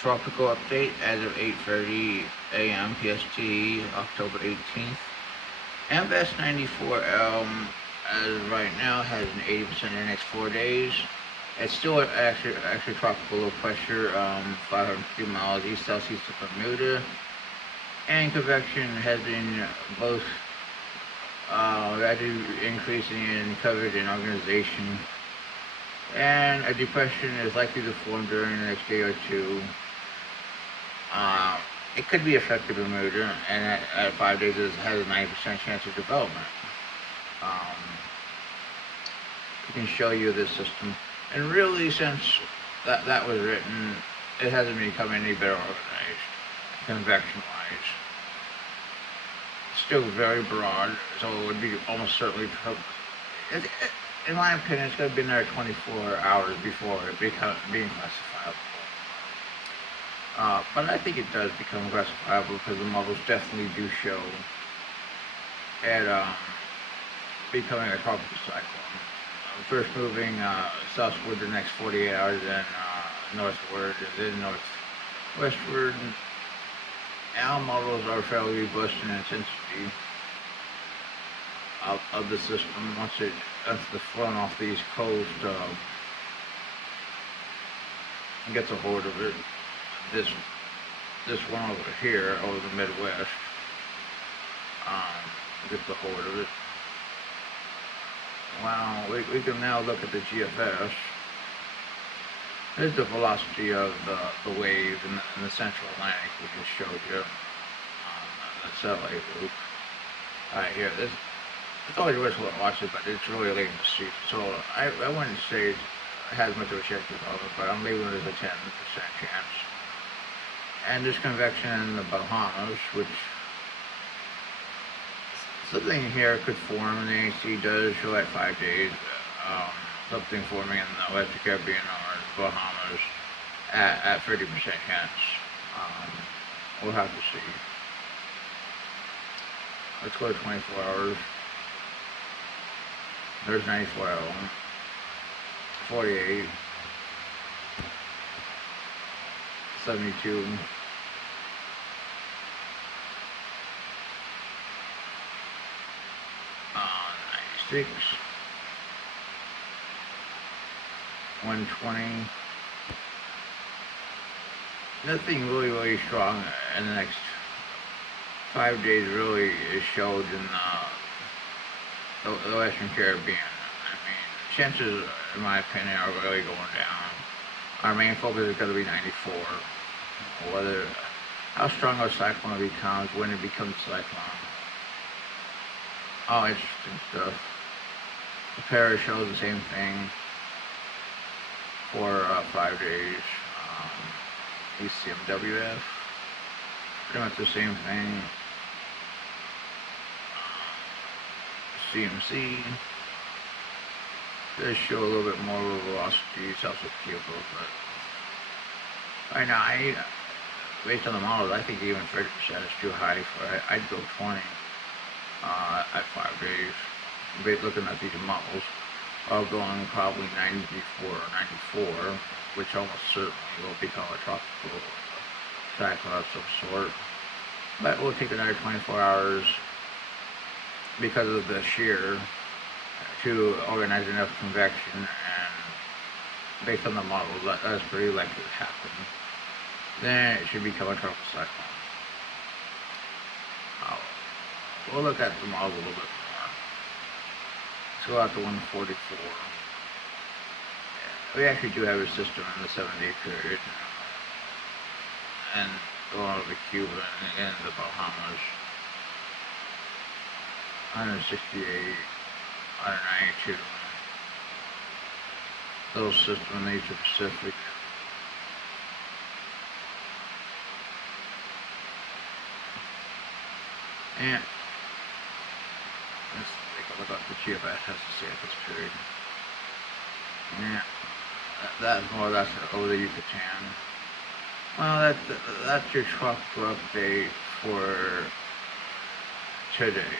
tropical update as of 8:30 a.m. PST, October 18th. MVS 94L as of right now has an 80% in the next 4 days. It's still actually tropical low pressure, 550 miles east southeast of Bermuda, and convection has been both rapidly increasing in coverage and organization. And a depression is likely to form during the next day or two. It could be affected Bermuda, and at 5 days it has a 90% chance of development. Um, we can show you this system. And really, since that was written, it hasn't become any better organized, convection-wise. It's still very broad, so it would be almost certainly, in my opinion, it's going to be another 24 hours before it being classifiable. But I think it does become classifiable because the models definitely do show it becoming a tropical cyclone. First moving southward the next 48 hours, then northward, and then northwestward. Our models are fairly robust in intensity of the system once the front off the East Coast gets a hold of it. This one over here, over the Midwest, gets a hold of it. Wow, we can now look at the GFS. Here's the velocity of the wave in the Central Atlantic we just showed you. The satellite loop. Alright, here, it's always worth watching, but it's really late in the season. So I wouldn't say it has much of a chance of development, but I'm leaving it as a 10% chance. And there's convection in the Bahamas, which something here could form, and the AC does show at 5 days. Something forming in the Western Caribbean or Bahamas at 30% chance. We'll have to see. Let's go to 24 hours. There's 94 of them. 48. 72. 96. 120. Nothing really strong in the next 5 days really is showed in the Western Caribbean. I mean, chances, in my opinion, are really going down. Our main focus is going to be 94. How strong a cyclone becomes, when it becomes a cyclone. Oh, interesting stuff. The Paris shows the same thing for 5 days. ECMWF, pretty much the same thing. CMC does show a little bit more velocity south of Cuba, but right now, based on the models, I think even 30% is too high for it. I'd go 20 at 5 days. Looking at these models, are going probably 94 or 94, which almost certainly will become a tropical cyclone of some sort. But it will take another 24 hours because of the shear to organize enough convection, and based on the model, that's pretty likely to happen. Then it should become a tropical cyclone. We'll look at the model a little bit more. Let's go out to 144. We actually do have a system in the 7-day period, and going over to Cuba and the Bahamas. 168, 192. Little system in the Asia Pacific. And let's take a look at what the GFS has to say at this period. Yeah, that's more or less over the Yucatan. Well, that's your tropical update for today.